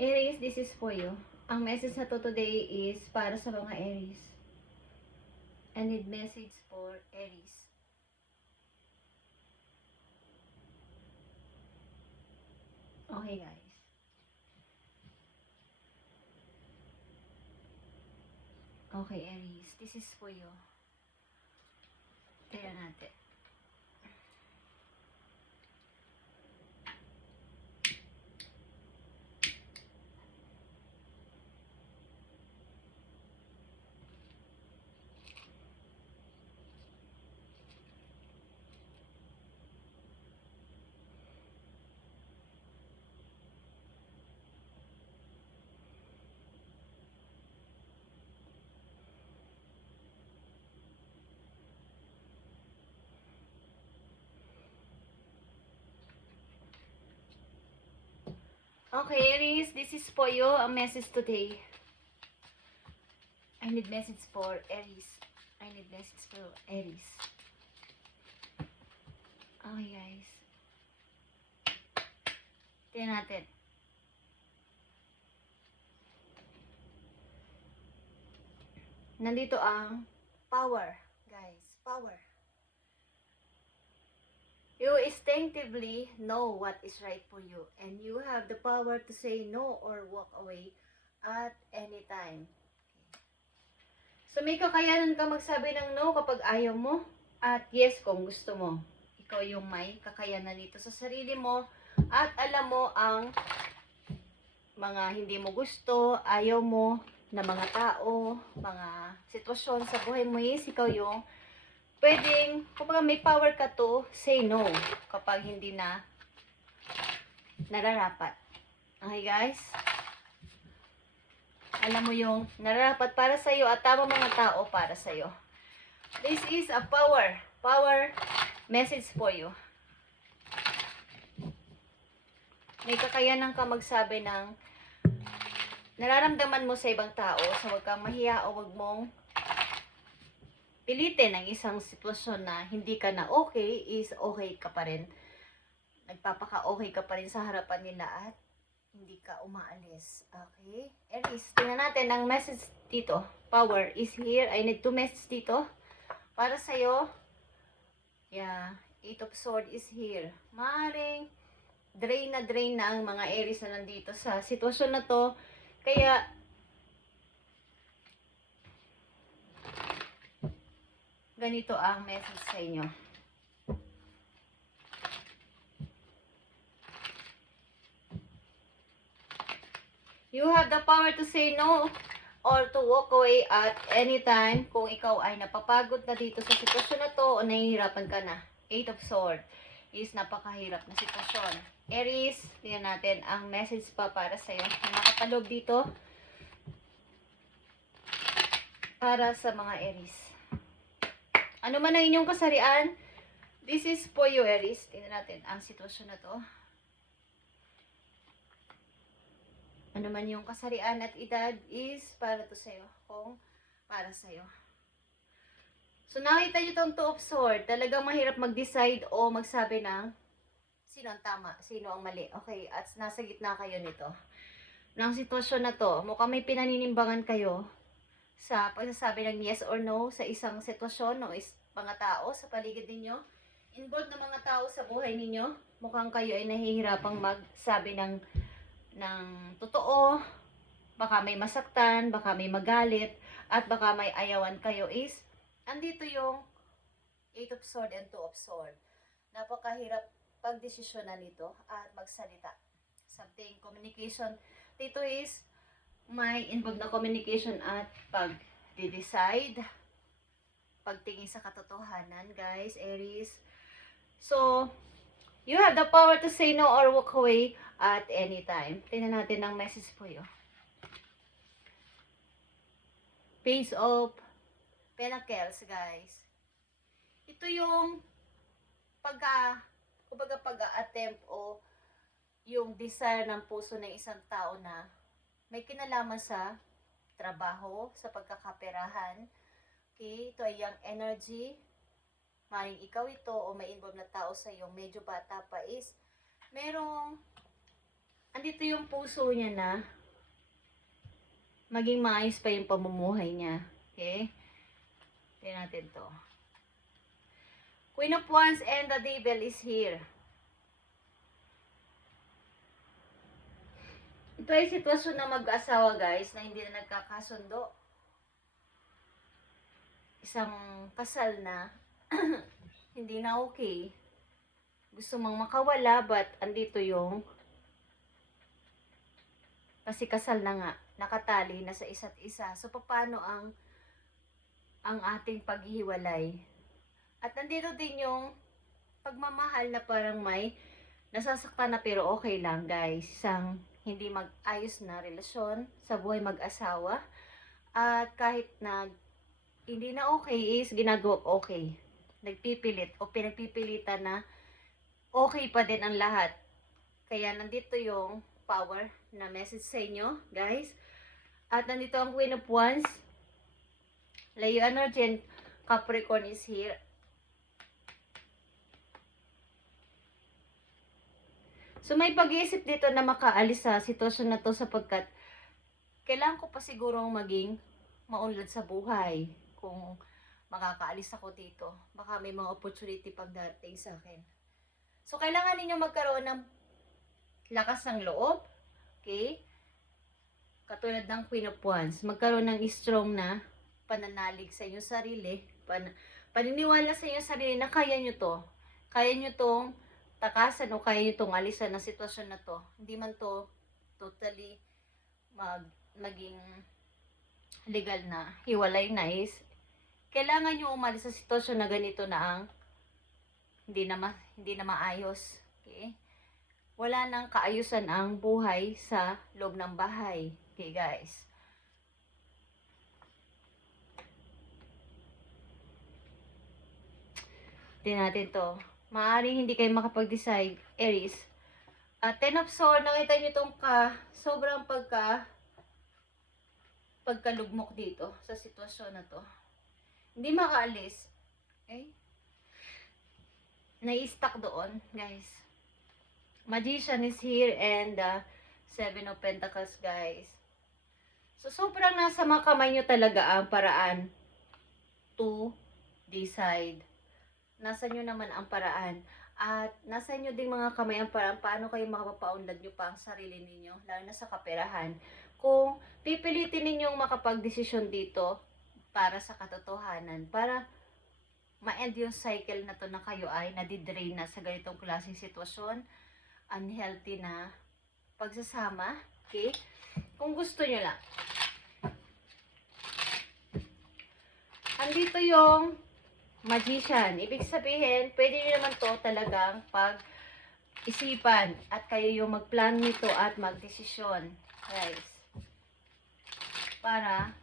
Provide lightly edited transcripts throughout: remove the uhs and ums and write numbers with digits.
Aries, this is for you. Ang message na to today is para sa mga Aries. I need message for Aries. Okay, guys. Okay, Aries, this is for you. Tignan natin. Okay, Aries, this is for you. A message today. I need message for Aries. I need message for Aries. Okay, guys. Tignan natin. Nandito ang power, guys. Power. You instinctively know what is right for you, and you have the power to say no or walk away at any time. So may kakayanan ka magsabi ng no kapag ayaw mo, at yes kung gusto mo. Ikaw yung may kakayanan nito sa sarili mo, at alam mo ang mga hindi mo gusto, ayaw mo na mga tao, mga sitwasyon sa buhay mo, is ikaw yung pwedeng, kapag may power ka to, say no kapag hindi na nararapat. Okay, guys? Alam mo yung nararapat para sa'yo at tama mga tao para sa'yo. This is a power message for you. May kakayanan ka magsabi ng nararamdaman mo sa ibang tao, so huwag kang mahiya o huwag mong pilitin ang isang sitwasyon na hindi ka na okay, is okay ka pa rin. Nagpapaka-okay ka pa rin sa harapan nila at hindi ka umaalis. Okay? Aries, tingnan natin ang message dito. Power is here. I need 2 messages dito. Para sa'yo, yeah, 8 of Swords is here. Maaaring drain na ang mga Aries na nandito sa sitwasyon na to. Kaya, ganito ang message sa inyo. You have the power to say no or to walk away at any time kung ikaw ay napapagod na dito sa sitwasyon na to o nahihirapan ka na. 8 of Swords is napakahirap na sitwasyon. Aries, tingnan natin ang message pa para sa'yo. Nakapaloob dito para sa mga Aries. Ano man ang inyong kasarian, this is for you, Aries. Tingnan natin ang sitwasyon na to. Ano man yung kasarian at edad is para to sa'yo. Kung para sa'yo. So, nakita nyo itong 2 of Swords. Talagang mahirap mag-decide o magsabi ng sino ang tama, sino ang mali. Okay, at nasa gitna kayo nito. Ng sitwasyon na to, mukhang may pinaninimbangan kayo sa pagsasabi ng yes or no sa isang sitwasyon o mga tao sa paligid ninyo. Involved na mga tao sa buhay ninyo. Mukhang kayo ay nahihirapang magsabi ng totoo, baka may masaktan, baka may magalit, at baka may ayawan kayo is, andito yung 8 of Swords and 2 of Swords. Napakahirap pagdesisyonan nito at magsalita. Something, communication. Dito is, may involved na communication at pag-decide, pagtingin sa katotohanan, guys, Aries. So, you have the power to say no or walk away at any time. Tingnan natin ang message po yun. Page of Pentacles, guys. Ito yung pag-attempt o yung desire ng puso ng isang tao na may kinalaman sa trabaho, sa pagkakaperahan. Okay, ito ay yung energy. Maring ikaw ito o may involved na tao sa iyo, medyo bata pa is, merong andito yung puso niya na maging maayos pa yung pamumuhay niya. Okay? Tingnan natin to. Queen of Wands and the Devil is here. Ito ay sitwasyon ng mag-asawa guys na hindi na nagkakasundo. Isang kasal na hindi na okay. Gusto mang makawala but andito yung kasi kasal na nga, nakatali na sa isa't isa. So paano ang ating paghihiwalay? At nandito din yung pagmamahal na parang may nasasaktan na pero okay lang guys. Isang hindi mag-ayos na relasyon sa buhay mag-asawa. At kahit hindi na okay is ginagawa okay. Nagpipilit o pinagpipilitan na okay pa din ang lahat. Kaya nandito yung power na message sa inyo guys. At nandito ang Queen of Wands. Leo energy and Capricorn is here. So may pag-iisip dito na makaalis sa sitwasyon na to sapagkat kailangan ko pa sigurong maging maunlad sa buhay kung makakaalis ako dito. Baka may mga opportunity pang darating sa akin. So kailangan ninyo magkaroon ng lakas ng loob. Okay? Katulad ng Queen of Wands. Magkaroon ng strong na pananalig sa inyong sarili. Paniniwala sa inyong sarili na kaya nyo to. Kaya nyo tong takasan o kaya nyo itong alisan na sitwasyon na to. Hindi man to totally maging legal na hiwalay na is kailangan nyo umalis sa sitwasyon na ganito na ang hindi na maayos. Okay? Wala nang kaayusan ang buhay sa loob ng bahay. Okay guys. Tingnan natin to. Maaaring hindi kayo makapag-decide, Aries. Ten of Swords, nakita nyo itong sobrang pagkalugmok dito sa sitwasyon na to. Hindi makaalis. Okay? Nai-stuck doon, guys. Magician is here and Seven of Pentacles, guys. So, sobrang nasa mga kamay nyo talaga ang paraan to decide. Nasa nyo naman ang paraan. At nasa nyo din mga kamay ang paraan paano kayo makapapaunlad nyo pa ang sarili ninyo, lalo na sa kaperahan. Kung pipilitin ninyong makapag-desisyon dito para sa katotohanan, para ma-end yung cycle na to na kayo ay nadidrain na sa ganitong klaseng sitwasyon, unhealthy na pagsasama, okay? Kung gusto nyo lang. Andito yung Magician. Ibig sabihin, pwede nyo naman to talagang pag-isipan at kayo yung mag-plan nito at mag-desisyon. Guys. Para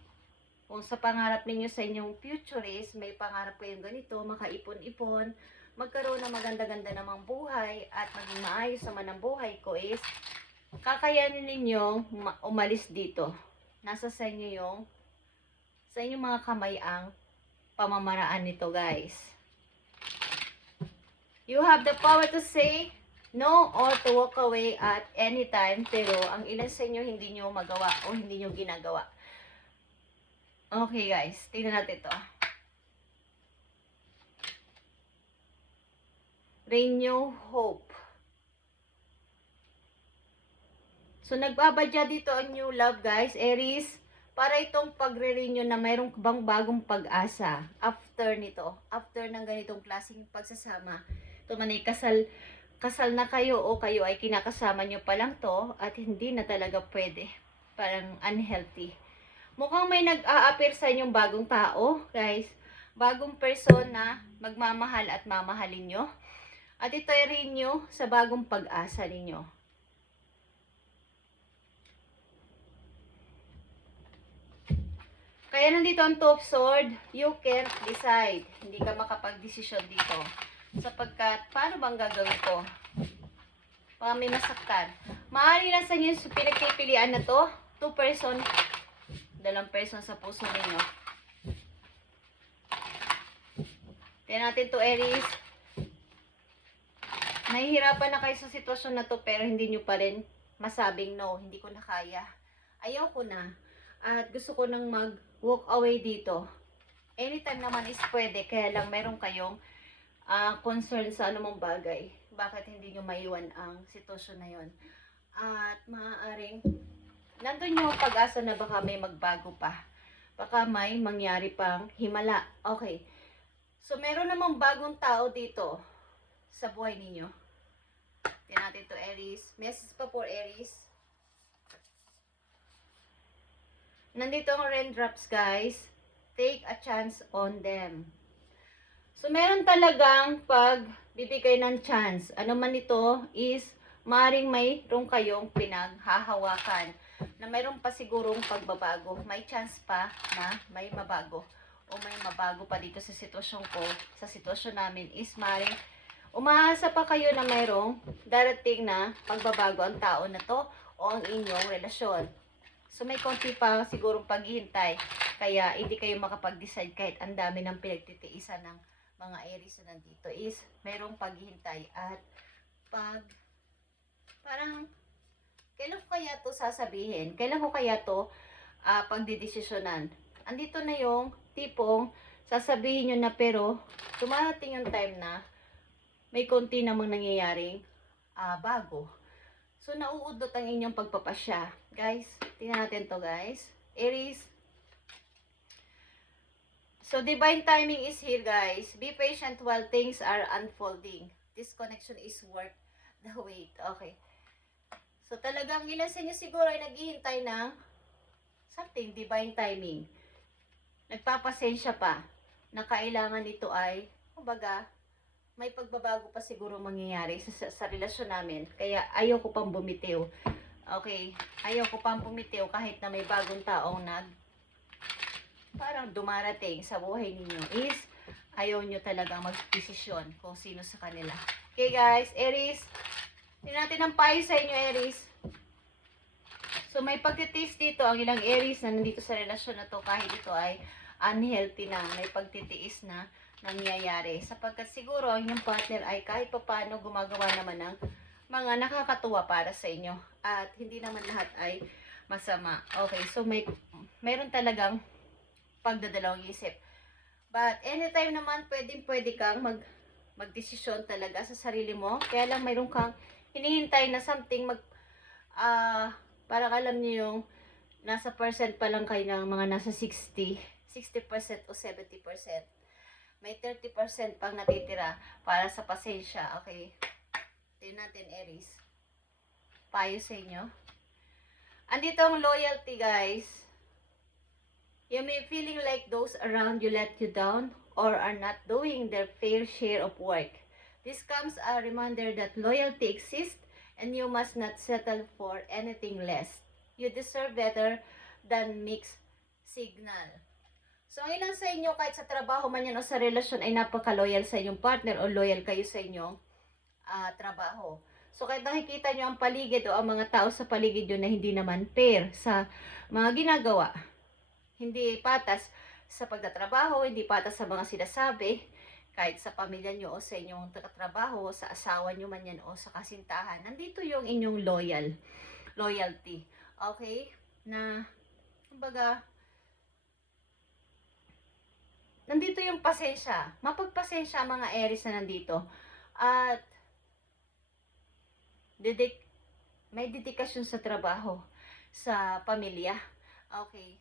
kung sa pangarap ninyo sa inyong future is may pangarap kayong ganito, makaipon-ipon, magkaroon ng maganda-ganda namang buhay at maging maayos naman ang buhay ko is kakayanin ninyo umalis dito. Nasa sa inyo sa inyong mga kamay ang pamamaraan nito, guys. You have the power to say no or to walk away at any time, pero ang ilan sa inyo hindi nyo magawa o hindi nyo ginagawa. Okay, guys. Tingnan natin ito. Renew hope. So, nagbabadya dito ang new love, guys. Aries, para itong pagre-renew na mayroong bang bagong pag-asa after nito, after ng ganitong klaseng pagsasama. Ito man ay kasal na kayo o kayo ay kinakasama nyo pa lang to at hindi na talaga pwede. Parang unhealthy. Mukhang may nag-a-appear sa inyong bagong tao, guys. Bagong person na magmamahal at mamahalin nyo. At ito ay renew sa bagong pag-asa ninyo. Kaya nandito ang Two of Swords, you can decide. Hindi ka makapag-desisyon dito. Sapagkat, paano bang gagawin ko? Baka may masaktan. Maaari lang sa inyo pinagpipilian na to. Two person, dalang person sa puso ninyo. Tingnan natin to, Aries. Nahihirapan na kayo sa sitwasyon na to pero hindi nyo pa rin masabing no, hindi ko na kaya. Ayaw ko na. At gusto ko nang mag-walk away dito. Anytime naman is pwede, kaya lang meron kayong concern sa anumang bagay. Bakit hindi nyo maiwan ang sitwasyon na yon? At maaaring nandun yung pag-asa na baka may magbago pa. Baka may mangyari pang himala. Okay. So, meron namang bagong tao dito sa buhay ninyo. Tingnan natin to, Aries. Message pa for Aries. Nandito ang raindrops, guys. Take a chance on them. So, meron talagang pagbibigay ng chance. Ano man ito is maring mayroong kayong pinaghahawakan na mayroon pa sigurong pagbabago. May chance pa na may mabago. O may mabago pa dito sa sitwasyon ko. Sa sitwasyon namin is maring umaasa pa kayo na mayroong darating na pagbabago ang tao na to o ang inyong relasyon. So, may konti pa sigurong paghihintay. Kaya, hindi kayo makapag-decide kahit ang dami ng pinagtitiisan ng mga Aries na nandito is mayroong paghihintay at parang kailan ko kaya to sasabihin? Kailan ko kaya to pagdidesisyonan? Andito na yung tipong sasabihin nyo na pero dumarating yung time na may konti namang nangyayaring bago. So, nauudot ang inyong pagpapasya. Guys, tingnan natin to, guys. Aries. So, divine timing is here, guys. Be patient while things are unfolding. This connection is worth the wait. Okay. So, talagang ilan sa inyo siguro ay naghihintay ng something, divine timing. Nagpapasensya pa na kailangan ito ay, kumbaga, may pagbabago pa siguro mangyayari sa relasyon namin. Kaya ayaw ko pang bumitiw. Okay, ayaw ko pang bumitiw kahit na may bagong taong parang dumarating sa buhay ninyo is ayaw nyo talagang mag-desisyon kung sino sa kanila. Okay guys, Aries, tingnan natin ang payo sa inyo, Aries. So may pagtitiis dito ang ilang Aries na nandito sa relasyon na to kahit ito ay unhealthy na, may pagtitiis na nangyayari. Sapagkat siguro ang inyong partner ay kahit papaano gumagawa naman ng mga nakakatuwa para sa inyo. At hindi naman lahat ay masama. Okay, so mayroon talagang pagdadalawang isip. But anytime naman pwede kang magdesisyon talaga sa sarili mo. Kaya lang mayroon kang hinihintay na something parang alam niyo yung nasa percent pa lang kayo ng mga nasa 60% o 70%. May 30% pang natitira para sa pasensya. Okay. Tingnan natin, Aries. Payo sa inyo. Andito ang loyalty, guys. You may feeling like those around you let you down or are not doing their fair share of work. This comes a reminder that loyalty exists and you must not settle for anything less. You deserve better than mixed signal. So, ang ilan sa inyo kahit sa trabaho man yan o sa relasyon ay napaka-loyal sa inyong partner o loyal kayo sa inyong trabaho. So, kahit nakikita nyo ang paligid o ang mga tao sa paligid nyo na hindi naman fair sa mga ginagawa, hindi patas sa pagtatrabaho, hindi patas sa mga sinasabi, kahit sa pamilya nyo o sa inyong katrabaho, sa asawa nyo man yan o sa kasintahan, nandito yung inyong loyalty. Okay? Na, kumbaga, nandito yung pasensya. Mapagpasensya ang mga Aries na nandito. At, may dedikasyon sa trabaho, sa pamilya. Okay.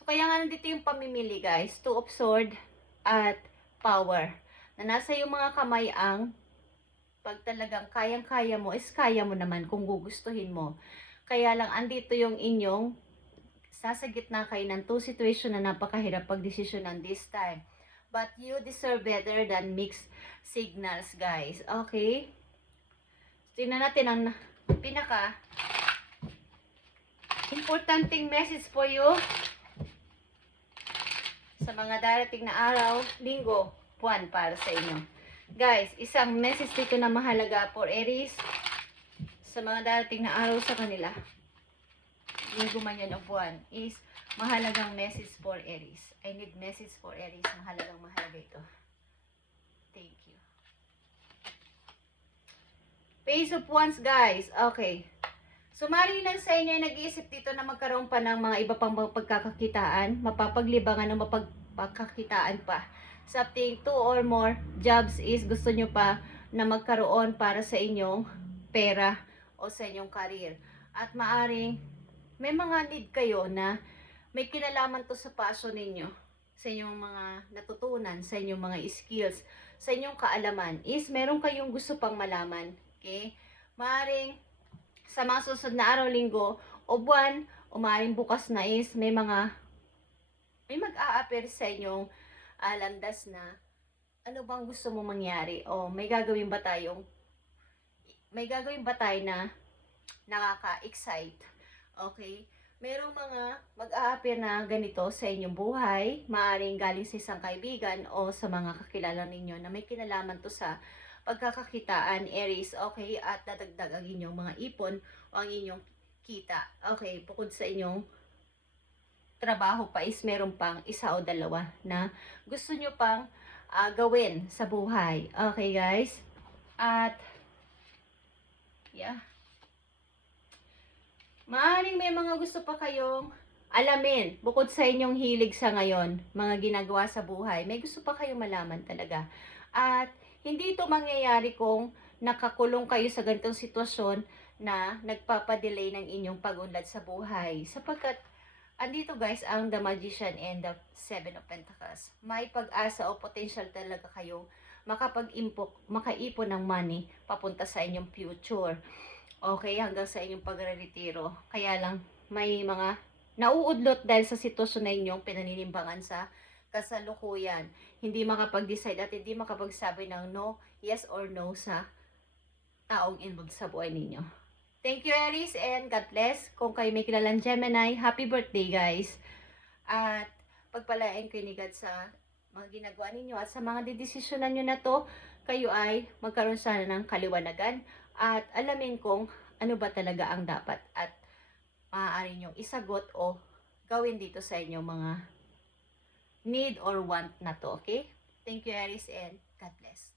So, kaya nga nandito yung pamimili, guys. Two of Swords at Power. Na nasa yung mga kamay ang pag talagang kayang-kaya mo, is kaya mo naman kung gugustuhin mo. Kaya lang, andito yung inyong sasa gitna kayo ng two situation na napakahirap pagdesisyonan this time. But you deserve better than mixed signals, guys. Okay? Tingnan natin ang pinaka importanteng message for you sa mga darating na araw, linggo, buwan para sa inyo. Guys, isang message dito na mahalaga for Aries sa mga darating na araw sa kanila. Linggo man yan o buwan is mahalagang message for Aries. I need message for Aries. Mahalagang mahalaga ito. Thank you. Page of Wands, guys. Okay. So, maaaring lang sa inyo ay nag-iisip dito na magkaroon pa ng mga iba pang pagkakakitaan, mapapaglibangan ng mapagkakakitaan pa. Something 2 or more jobs is gusto nyo pa na magkaroon para sa inyong pera o sa inyong career. At maaring may mga need kayo na may kinalaman to sa passion ninyo, sa inyong mga natutunan, sa inyong mga skills, sa inyong kaalaman, is meron kayong gusto pang malaman. Okay? Maaring sa mga susunod na araw, linggo, o buwan, o maaaring bukas na is may mag-a-appear sa inyong landas na ano bang gusto mo mangyari o may gagawin ba tayo na nakaka-excite. Okay? Merong mga mag-a-appear na ganito sa inyong buhay, maaaring galing sa isang kaibigan o sa mga kakilala ninyo na may kinalaman to sa pagkakakitaan, Aries, okay? At dadagdag ang inyong mga ipon o ang inyong kita. Okay, bukod sa inyong trabaho pa is meron pang isa o dalawa na gusto nyo pang gawin sa buhay. Okay, guys? At, yeah. Maaaring may mga gusto pa kayong alamin, bukod sa inyong hilig sa ngayon, mga ginagawa sa buhay, may gusto pa kayong malaman talaga. At hindi ito mangyayari kung nakakulong kayo sa ganitong sitwasyon na nagpapadelay ng inyong pag-unlad sa buhay. Sapagkat, andito guys, ang The Magician and the Seven of Pentacles. May pag-asa o potential talaga kayong makaipon ng money papunta sa inyong future. Okay, hanggang sa inyong pagre-retiro. Kaya lang, may mga nauudlot dahil sa sitwasyon na inyong pinanilimbangan sa kasalukuyan. Hindi makapag-decide at hindi makapagsabi ng no, yes or no sa taong involved sa buhay ninyo. Thank you, Aries, and God bless. Kung kayo may kilalang Gemini, happy birthday, guys. At pagpalain kayo ni God sa mga ginagawa ninyo at sa mga didesisyonan nyo na to, kayo ay magkaroon sana ng kaliwanagan at alamin kung ano ba talaga ang dapat at maaari nyong isagot o gawin dito sa inyong mga need or want na to, okay? Thank you, Aries, and God bless.